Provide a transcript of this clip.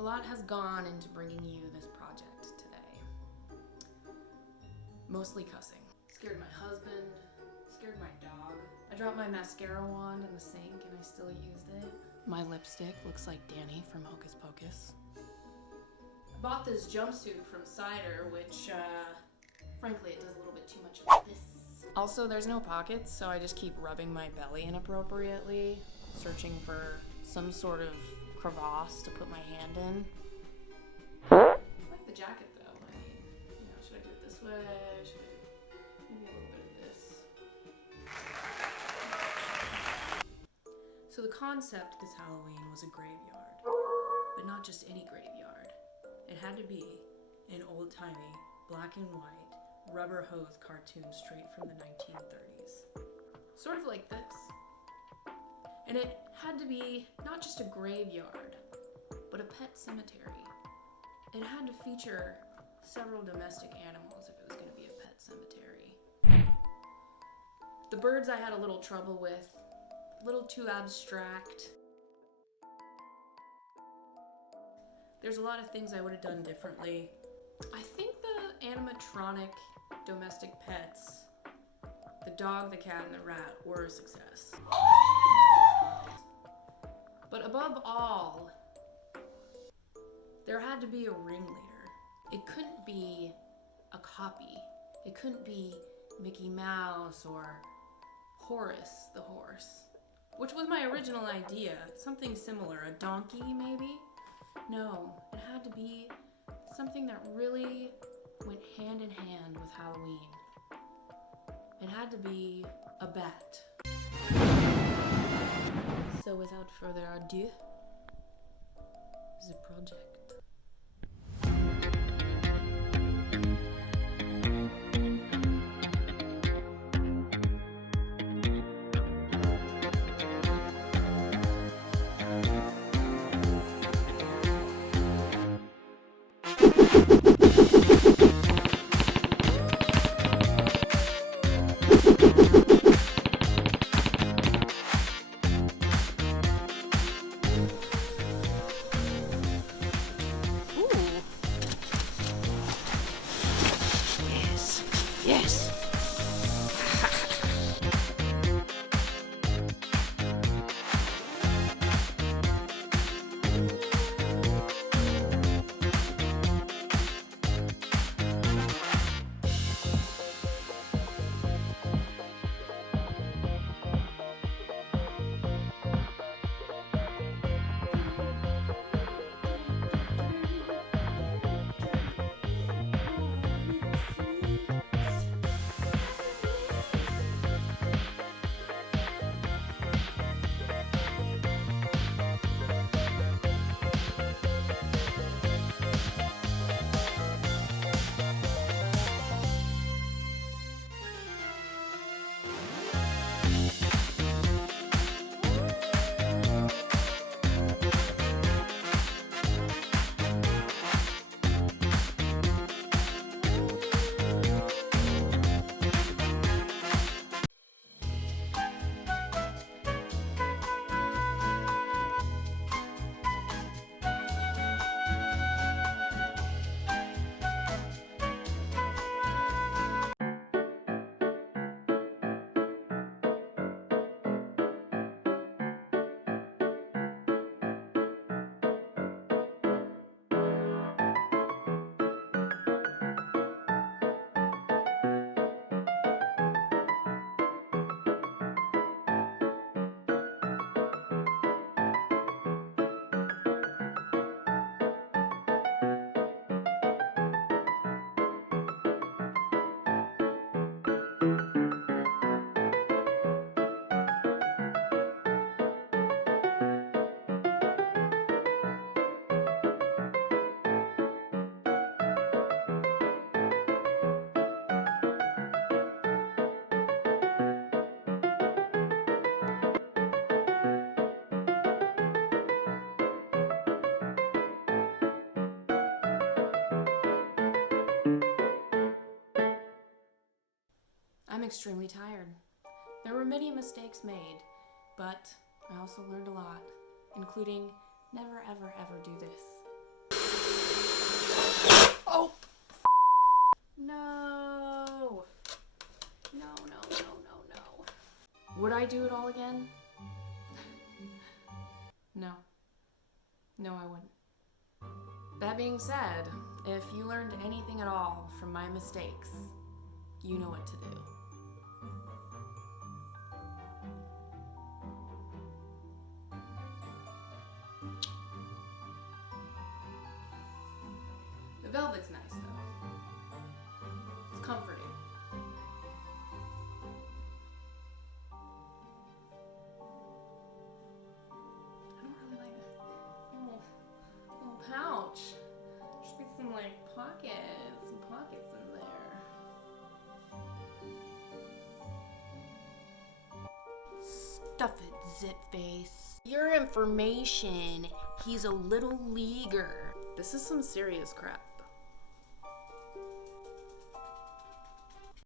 A lot has gone into bringing you this project today. Mostly cussing. Scared my husband, scared my dog. I dropped my mascara wand in the sink and I still used it. My lipstick looks like Danny from Hocus Pocus. I bought this jumpsuit from Cider, which, frankly, it does a little bit too much of this. Also, there's no pockets, so I just keep rubbing my belly inappropriately, searching for some sort of crevasse to put my hand in. I like the jacket though. I mean, should I do it this way? Should I maybe a little bit of this? So the concept this Halloween was a graveyard, but not just any graveyard. It had to be an old-timey, black and white, rubber hose cartoon straight from the 1930s. Sort of like this. And it had to be not just a graveyard, but a pet cemetery. It had to feature several domestic animals if it was going to be a pet cemetery. The birds I had a little trouble with, a little too abstract. There's a lot of things I would have done differently. I think the animatronic domestic pets, the dog, the cat, and the rat, were a success. But above all, there had to be a ringleader. It couldn't be a copy. It couldn't be Mickey Mouse or Horace the horse, which was my original idea. Something similar, a donkey maybe? No, it had to be something that really went hand in hand with Halloween. It had to be a bat. So without further ado, the project. Yes. I'm extremely tired. There were many mistakes made, but I also learned a lot, including never ever ever do this I do it all again? No. No, I wouldn't. That being said, if you learned anything at all from my mistakes, you know what to do. The velvet's nice though. It's comforting. I don't really like this little pouch. There should be some like pockets in there. Stuff it, zit face. Your information, he's a little leaguer. This is some serious crap.